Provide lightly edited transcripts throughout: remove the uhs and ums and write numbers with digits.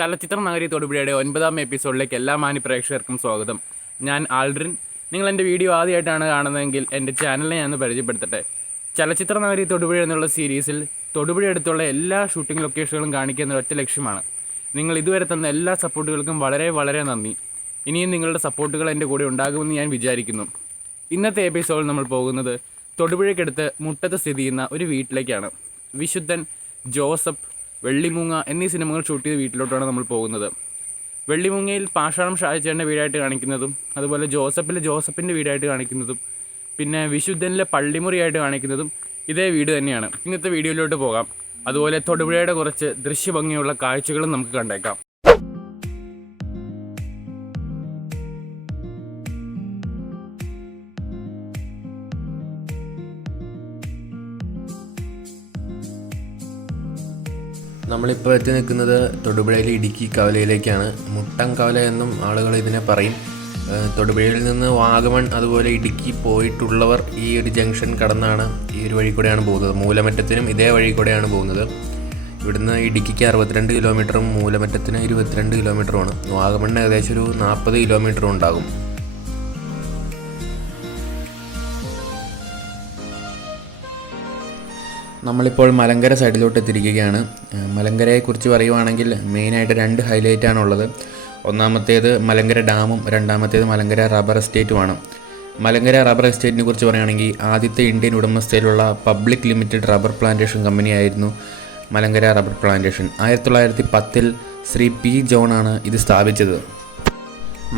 ചലച്ചിത്ര നഗരി തൊടുപുഴയുടെ 9ാം എപ്പിസോഡിലേക്ക് എല്ലാ മാന്യ പ്രേക്ഷകർക്കും സ്വാഗതം. ഞാൻ ആൽഡ്രിൻ. നിങ്ങൾ എൻ്റെ വീഡിയോ ആദ്യമായിട്ടാണ് കാണുന്നതെങ്കിൽ എൻ്റെ ചാനലിനെ ഞാൻ പരിചയപ്പെടുത്തട്ടെ. ചലച്ചിത്ര നഗരി തൊടുപുഴ എന്നുള്ള സീരീസിൽ തൊടുപുഴ അടുത്തുള്ള എല്ലാ ഷൂട്ടിംഗ് ലൊക്കേഷനുകളും കാണിക്കുന്ന ഒറ്റ ലക്ഷ്യമാണ്. നിങ്ങൾ ഇതുവരെ തന്ന എല്ലാ സപ്പോർട്ടുകൾക്കും വളരെ വളരെ നന്ദി. ഇനിയും നിങ്ങളുടെ സപ്പോർട്ടുകൾ എൻ്റെ കൂടെ ഉണ്ടാകുമെന്ന് ഞാൻ വിചാരിക്കുന്നു. ഇന്നത്തെ എപ്പിസോഡിൽ നമ്മൾ പോകുന്നത് തൊടുപുഴയ്ക്കടുത്ത് മുട്ടത്ത് സ്ഥിതി ചെയ്യുന്ന ഒരു വീട്ടിലേക്കാണ്. വിശുദ്ധൻ, ജോസഫ്, വെള്ളിമൂങ്ങ എന്നീ സിനിമകൾ ഷൂട്ട് ചെയ്ത വീട്ടിലോട്ടാണ് നമ്മൾ പോകുന്നത്. വെള്ളിമൂങ്ങയിൽ പാഷാണം ഷാജേട്ടൻ്റെ വീടായിട്ട് കാണിക്കുന്നതും, അതുപോലെ ജോസഫിൻ്റെ വീടായിട്ട് കാണിക്കുന്നതും, പിന്നെ വിശുദ്ധനിലെ പള്ളിമുറിയായിട്ട് കാണിക്കുന്നതും ഇതേ വീട് തന്നെയാണ്. ഇന്നത്തെ വീഡിയോയിലോട്ട് പോകാം. അതുപോലെ തൊടുപുഴയുടെ കുറച്ച് ദൃശ്യഭംഗിയുള്ള കാഴ്ചകളും നമുക്ക് കണ്ടേക്കാം. നമ്മളിപ്പോൾ എത്തി നിൽക്കുന്നത് തൊടുപുഴയിലെ ഇടുക്കി കവലയിലേക്കാണ്. മുട്ടം കവല എന്നും ആളുകൾ ഇതിനെ പറയും. തൊടുപുഴയിൽ നിന്ന് വാഗമൺ അതുപോലെ ഇടുക്കി പോയിട്ടുള്ളവർ ഈ ഒരു ജംഗ്ഷൻ കടന്നാണ് ഈ ഒരു വഴി കൂടെയാണ് പോകുന്നത്. മൂലമറ്റത്തിനും ഇതേ വഴി കൂടെയാണ് പോകുന്നത്. ഇവിടുന്ന് ഇടുക്കിക്ക് 62 കിലോമീറ്ററും മൂലമറ്റത്തിന് 22 കിലോമീറ്ററുമാണ്. വാഗമണിന് ഏകദേശം ഒരു 40 കിലോമീറ്ററും ഉണ്ടാകും. നമ്മളിപ്പോൾ മലങ്കര സൈഡിലോട്ട് എത്തിയിരിക്കുകയാണ്. മലങ്കരയെക്കുറിച്ച് പറയുവാണെങ്കിൽ മെയിനായിട്ട് 2 ഹൈലൈറ്റാണുള്ളത്. ഒന്നാമത്തേത് മലങ്കര ഡാമും രണ്ടാമത്തേത് മലങ്കര റബ്ബർ എസ്റ്റേറ്റുമാണ്. മലങ്കര റബ്ബർ എസ്റ്റേറ്റിനെ കുറിച്ച് പറയുകയാണെങ്കിൽ ആദ്യത്തെ ഇന്ത്യൻ ഉടമസ്ഥയിലുള്ള പബ്ലിക് ലിമിറ്റഡ് റബ്ബർ പ്ലാന്റേഷൻ കമ്പനിയായിരുന്നു Malankara rubber plantation. 1910 Shri P ജോണാണ് ഇത് സ്ഥാപിച്ചത്.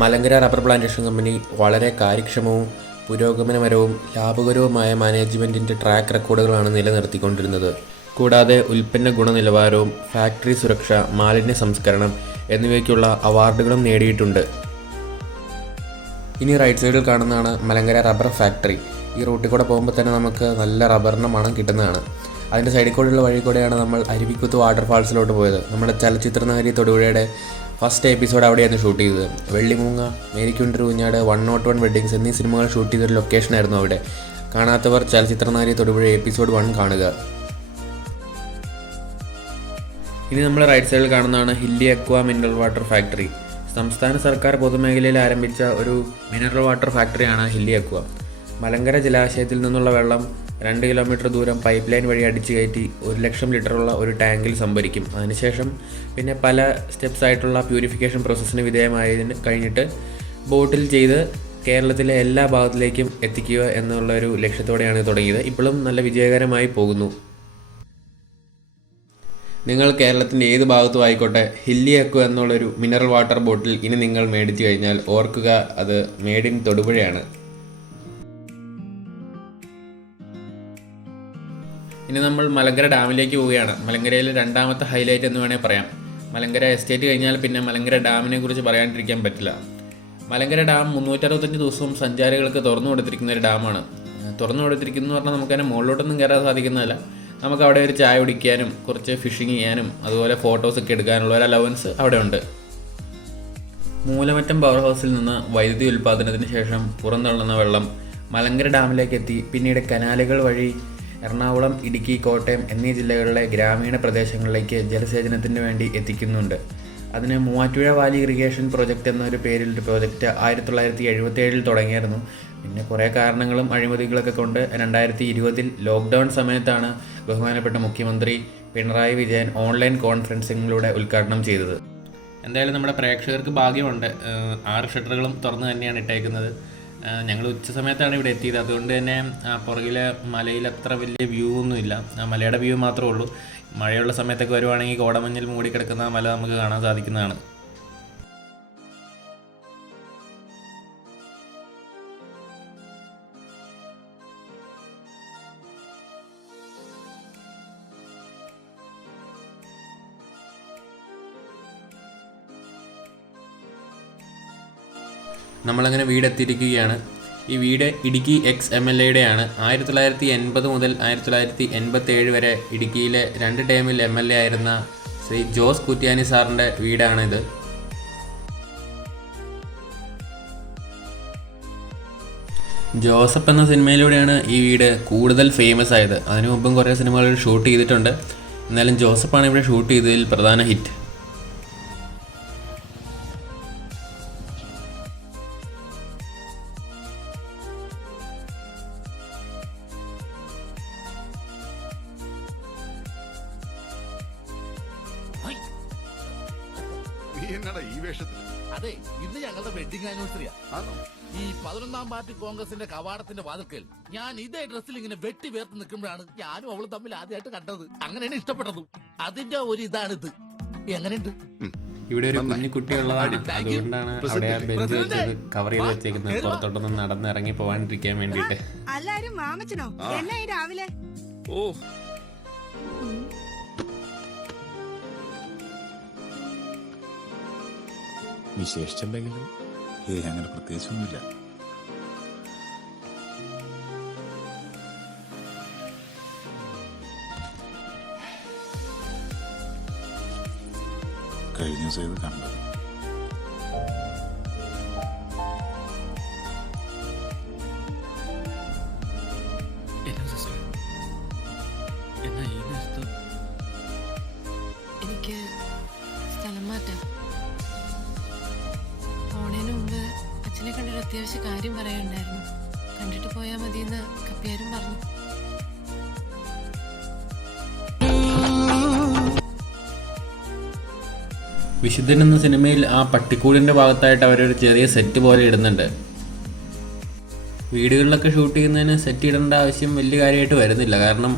മലങ്കര റബ്ബർ പ്ലാന്റേഷൻ കമ്പനി വളരെ കാര്യക്ഷമവും പുരോഗമനപരവും ലാഭകരവുമായ മാനേജ്മെൻറ്റിൻ്റെ ട്രാക്ക് റെക്കോർഡുകളാണ് നിലനിർത്തിക്കൊണ്ടിരുന്നത്. കൂടാതെ ഉൽപ്പന്ന ഗുണനിലവാരവും ഫാക്ടറി സുരക്ഷ, മാലിന്യ സംസ്കരണം എന്നിവയ്ക്കുള്ള അവാർഡുകളും നേടിയിട്ടുണ്ട്. ഇനി റൈറ്റ് സൈഡിൽ കാണുന്നതാണ് മലങ്കര റബ്ബർ ഫാക്ടറി. ഈ റൂട്ടിൽ കൂടെ പോകുമ്പോൾ തന്നെ നമുക്ക് നല്ല റബ്ബറിൻ്റെ മണം കിട്ടുന്നതാണ്. അതിൻ്റെ സൈഡിൽ കൂടെയുള്ള വഴി കൂടെയാണ് നമ്മൾ അരുവിക്കുത്ത് വാട്ടർഫാൾസിലോട്ട് പോയത്. നമ്മുടെ ചലച്ചിത്ര നഗരി തൊടുപുഴയുടെ ഫസ്റ്റ് എപ്പിസോഡ് അവിടെയായിരുന്നു ഷൂട്ട് ചെയ്തത്. വെള്ളിമൂങ്ങ, മേരിക്കുണ്ടൊരു കുഞ്ഞാട്, 101 വെഡ്ഡിങ്സ് എന്നീ സിനിമകൾ ഷൂട്ട് ചെയ്തൊരു ലൊക്കേഷനായിരുന്നു അവിടെ. കാണാത്തവർ ചലച്ചിത്ര നഗരി തൊടുപുഴ എപ്പിസോഡ് 1 കാണുക. ഇനി നമ്മൾ റൈറ്റ് സൈഡിൽ കാണുന്നതാണ് hilly aqua mineral water factory. സംസ്ഥാന സർക്കാർ പൊതുമേഖലയിൽ ആരംഭിച്ച ഒരു മിനറൽ വാട്ടർ ഫാക്ടറിയാണ് ഹില്ലി അക്വ. മലങ്കര ജലാശയത്തിൽ നിന്നുള്ള വെള്ളം 2 കിലോമീറ്റർ ദൂരം പൈപ്പ് ലൈൻ വഴി അടിച്ചു കയറ്റി 1,00,000 ലിറ്ററുള്ള ഒരു ടാങ്കിൽ സംഭരിക്കും. അതിനുശേഷം പിന്നെ പല സ്റ്റെപ്സ് ആയിട്ടുള്ള പ്യൂരിഫിക്കേഷൻ പ്രോസസ്സിന് വിധേയമായതിന് കഴിഞ്ഞിട്ട് ബോട്ടിൽ ചെയ്ത് കേരളത്തിലെ എല്ലാ ഭാഗത്തിലേക്കും എത്തിക്കുക എന്നുള്ള ഒരു ലക്ഷ്യത്തോടെയാണ് തുടങ്ങിയത്. ഇപ്പോഴും നല്ല വിജയകരമായി പോകുന്നു. നിങ്ങൾ കേരളത്തിൻ്റെ ഏത് ഭാഗത്തും ആയിക്കോട്ടെ, ഹില്ലി അക്വ എന്നുള്ളൊരു മിനറൽ വാട്ടർ ബോട്ടിൽ ഇനി നിങ്ങൾ മേടിച്ചു കഴിഞ്ഞാൽ ഓർക്കുക, അത് മേഡ് ഇൻ തൊടുപുഴയാണ്. ഇനി നമ്മൾ മലങ്കര ഡാമിലേക്ക് പോവുകയാണ്. മലങ്കരയിലെ 2ാമത്തെ ഹൈലൈറ്റ് എന്ന് വേണേൽ പറയാം. മലങ്കര എസ്റ്റേറ്റ് കഴിഞ്ഞാൽ പിന്നെ മലങ്കര ഡാമിനെ കുറിച്ച് പറയാണ്ടിരിക്കാൻ പറ്റില്ല. മലങ്കര ഡാം 365 ദിവസവും സഞ്ചാരികൾക്ക് തുറന്നു കൊടുത്തിരിക്കുന്ന ഒരു ഡാമാണ്. തുറന്നു കൊടുത്തിരിക്കുന്നു എന്ന് പറഞ്ഞാൽ നമുക്കതിനെ മുകളിലോട്ടൊന്നും കയറാൻ സാധിക്കുന്നതല്ല. നമുക്ക് അവിടെ ഒരു ചായ കുടിക്കാനും കുറച്ച് ഫിഷിങ് ചെയ്യാനും അതുപോലെ ഫോട്ടോസൊക്കെ എടുക്കാനുള്ള ഒരു അലവൻസ് അവിടെ ഉണ്ട്. മൂലമറ്റം പവർ ഹൗസിൽ നിന്ന് വൈദ്യുതി ഉൽപ്പാദനത്തിന് ശേഷം പുറന്തള്ളുന്ന വെള്ളം മലങ്കര ഡാമിലേക്ക് എത്തി പിന്നീട് കനാലുകൾ വഴി എറണാകുളം, ഇടുക്കി, കോട്ടയം എന്നീ ജില്ലകളിലെ ഗ്രാമീണ പ്രദേശങ്ങളിലേക്ക് ജലസേചനത്തിന് വേണ്ടി എത്തിക്കുന്നുണ്ട്. അതിന് മൂവാറ്റുപുഴ വാലി ഇറിഗേഷൻ പ്രോജക്റ്റ് എന്നൊരു പേരിൽ ഒരു പ്രോജക്റ്റ് 1977 തുടങ്ങിയായിരുന്നു. പിന്നെ കുറേ കാരണങ്ങളും അഴിമതികളൊക്കെ കൊണ്ട് 2020 ലോക്ക്ഡൗൺ സമയത്താണ് ബഹുമാനപ്പെട്ട മുഖ്യമന്ത്രി പിണറായി വിജയൻ ഓൺലൈൻ കോൺഫറൻസിങ്ങിലൂടെ ഉദ്ഘാടനം ചെയ്തത്. എന്തായാലും നമ്മുടെ പ്രേക്ഷകർക്ക് ഭാഗ്യമുണ്ട്. 6 ഷട്ടറുകളും തുറന്ന് തന്നെയാണ് ഇട്ടേക്കുന്നത്. ഞങ്ങൾ ഉച്ച സമയത്താണ് ഇവിടെ എത്തിയത്. അതുകൊണ്ട് തന്നെ പുറകിലെ മലയിൽ അത്ര വലിയ വ്യൂ ഒന്നുമില്ല. മലയുടെ വ്യൂ മാത്രമേ ഉള്ളൂ. മഴയുള്ള സമയത്തൊക്കെ വരുവാണെങ്കിൽ കോടമഞ്ഞിൽ മൂടിക്കിടക്കുന്ന മല നമുക്ക് കാണാൻ സാധിക്കുന്നതാണ്. നമ്മളങ്ങനെ വീടെത്തിയിരിക്കുകയാണ്. ഈ വീട് ഇടുക്കി ex-MLA-യുടെയാണ്. 1980 മുതൽ 1987 വരെ ഇടുക്കിയിലെ 2 ടേമിൽ MLA ആയിരുന്ന ശ്രീ ജോസ് കുറ്റ്യാനി സാറിൻ്റെ വീടാണിത്. ജോസഫ് എന്ന സിനിമയിലൂടെയാണ് ഈ വീട് കൂടുതൽ ഫേമസ് ആയത്. അതിനു മുമ്പും കുറേ സിനിമകൾ ഷൂട്ട് ചെയ്തിട്ടുണ്ട്. എന്നാലും ജോസഫാണ് ഇവിടെ ഷൂട്ട് ചെയ്തതിൽ പ്രധാന ഹിറ്റ്. നീ എന്നടാ ഈ വേഷത്തിൽ? അതെ, ഇന്ന് ഞങ്ങളുടെ വെഡിങ് ആനിവേഴ്സറിയാ. ആണോ? ഈ 11ാം പാർട്ടി കോൺഗ്രസിന്റെ കവാടത്തിന്റെ വാതിൽക്കൽ ഞാൻ ഇതേ ഡ്രസ്സിൽ ഇങ്ങനെ വെട്ടി വേർത്ത് നിൽക്കുമ്പോഴാണ് ഞാനും അവളും തമ്മിൽ ആദ്യമായിട്ട് കണ്ടത്. അങ്ങനെയാണ് ഇഷ്ടപ്പെട്ടതും. അതിന്റെ ഒരു ഇതാണിത്. എങ്ങനെയുണ്ട്? ഇവിടെ ഒരു കുഞ്ഞു കുട്ടിയുള്ളതാണ്, അതുകൊണ്ടാണ് അവിടെ ബെഞ്ച് വെച്ചത് കവർ ചെയ്ത് വെച്ചേക്കുന്നത്, പുറത്തോട്ടൊന്നും നടന്നിറങ്ങി പോവാണ്ടിരിക്കാൻ വേണ്ടിട്ട്. എല്ലാരും മാമച്ചനോ എന്നാ ഈ രാവിലെ? ഓ, വിശേഷിച്ചുണ്ടെങ്കിലും അങ്ങനെ പ്രത്യേകിച്ചൊന്നുമില്ല. കഴിഞ്ഞ ദിവസം ഇത് കണ്ടത്. എനിക്ക് സ്ഥലം മാറ്റാം. പോണേന് മുമ്പ് അച്ഛനെ കണ്ടൊരു അത്യാവശ്യ കാര്യം പറയാനുണ്ടായിരുന്നു. കണ്ടിട്ട് പോയാൽ മതിയെന്ന് കപ്പിയാരും പറഞ്ഞു. വിശുദ്ധൻ എന്ന സിനിമയിൽ ആ പട്ടിക്കൂടിൻ്റെ ഭാഗത്തായിട്ട് അവരൊരു ചെറിയ സെറ്റ് പോലെ ഇടുന്നുണ്ട്. വീടുകളിലൊക്കെ ഷൂട്ട് ചെയ്യുന്നതിന് സെറ്റ് ഇടേണ്ട ആവശ്യം വലിയ കാര്യമായിട്ട് വരുന്നില്ല, കാരണം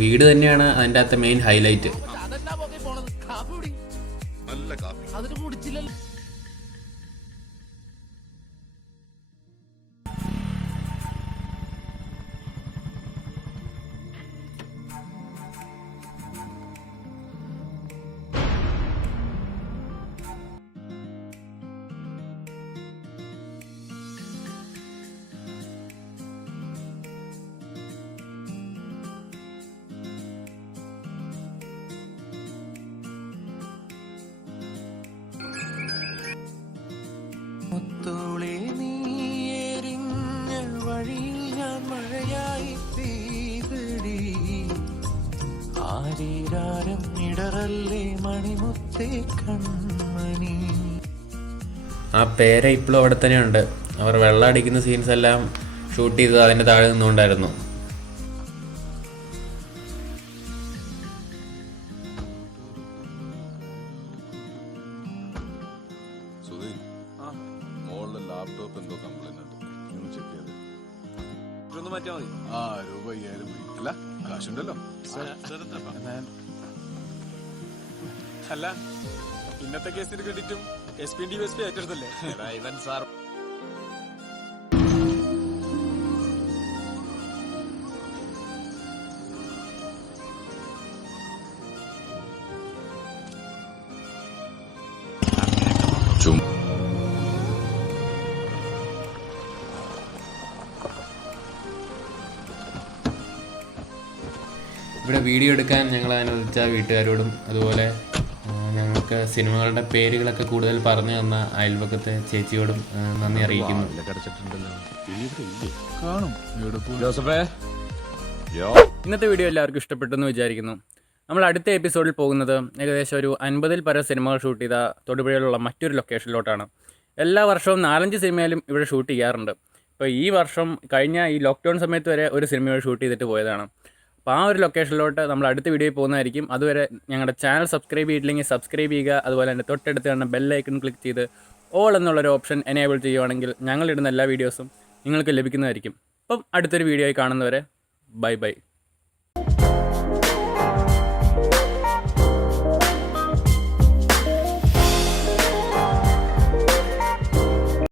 വീട് തന്നെയാണ് അതിൻ്റെ അകത്തെ മെയിൻ ഹൈലൈറ്റ്. അതെന്നാ പോകെ പോണത്? കാപ്പി കുടി. നല്ല കാപ്പി. അതിന് കുടിച്ചില്ലല്ലോ. മുത്തോളെ നീ എരിഞ്ഞ വഴിയിൽ ഞാൻ മഴയായി പെയ്തടി, ആരീരാരം ഇടറല്ലേ മണിമുത്തേ കൺമണി. ആ പേര ഇപ്പോഴും അവിടെ തന്നെയുണ്ട്. അവർ വെള്ളം അടിക്കുന്ന സീൻസ് എല്ലാം ഷൂട്ട് ചെയ്തത് അതിൻ്റെ താഴെ നിന്നുകൊണ്ടായിരുന്നു. സുധീൻ, മോളുടെ ലാപ്ടോപ്പ് എന്തോ കംപ്ലൈന്റ് ഉണ്ട്, ഒന്ന് ചെക്ക് ചെയ്ത്. ആ, രൂപ 5000 മതി. അല്ല, കാശുണ്ടല്ലോ. അല്ല, ഇന്നത്തെ കേസിന് ക്രെഡിറ്റും SP DSP ഏറ്റെടുത്തല്ലേ ഇവൻ സാർ? ഇവിടെ വീഡിയോ എടുക്കാൻ ഞങ്ങൾ അനുവദിച്ച വീട്ടുകാരോടും അതുപോലെ ഞങ്ങൾക്ക് സിനിമകളുടെ പേരുകളൊക്കെ കൂടുതൽ പറഞ്ഞു തന്ന അയൽപക്കത്തെ ചേച്ചിയോടും നന്ദി അറിയിക്കുന്നു. ഇന്നത്തെ വീഡിയോ എല്ലാവർക്കും ഇഷ്ടപ്പെട്ടെന്ന് വിചാരിക്കുന്നു. നമ്മൾ അടുത്ത എപ്പിസോഡിൽ പോകുന്നത് ഏകദേശം ഒരു 50-ൽ പരം സിനിമകൾ ഷൂട്ട് ചെയ്ത തൊടുപുഴയിലുള്ള മറ്റൊരു ലൊക്കേഷനിലോട്ടാണ്. എല്ലാ വർഷവും 4-5 സിനിമയിലും ഇവിടെ ഷൂട്ട് ചെയ്യാറുണ്ട്. ഇപ്പോൾ ഈ വർഷം കഴിഞ്ഞ ഈ ലോക്ക്ഡൗൺ സമയത്ത് വരെ ഒരു സിനിമ ഷൂട്ട് ചെയ്തിട്ട് പോയതാണ്. അപ്പോൾ ആ ഒരു ലൊക്കേഷനിലോട്ട് നമ്മൾ അടുത്ത വീഡിയോയിൽ പോകുന്നതായിരിക്കും. അതുവരെ ഞങ്ങളുടെ ചാനൽ സബ്സ്ക്രൈബ് ചെയ്തില്ലെങ്കിൽ സബ്സ്ക്രൈബ് ചെയ്യുക. അതുപോലെ തന്നെ തൊട്ടടുത്ത് കാണുന്ന ബെല്ലൈക്കൺ ക്ലിക്ക് ചെയ്ത് ഓൾ എന്നുള്ളൊരു ഓപ്ഷൻ എനേബിൾ ചെയ്യുവാണെങ്കിൽ ഞങ്ങളിടുന്ന എല്ലാ വീഡിയോസും നിങ്ങൾക്ക് ലഭിക്കുന്നതായിരിക്കും. അപ്പം അടുത്തൊരു വീഡിയോയിൽ കാണുന്നവരെ ബൈ ബൈ.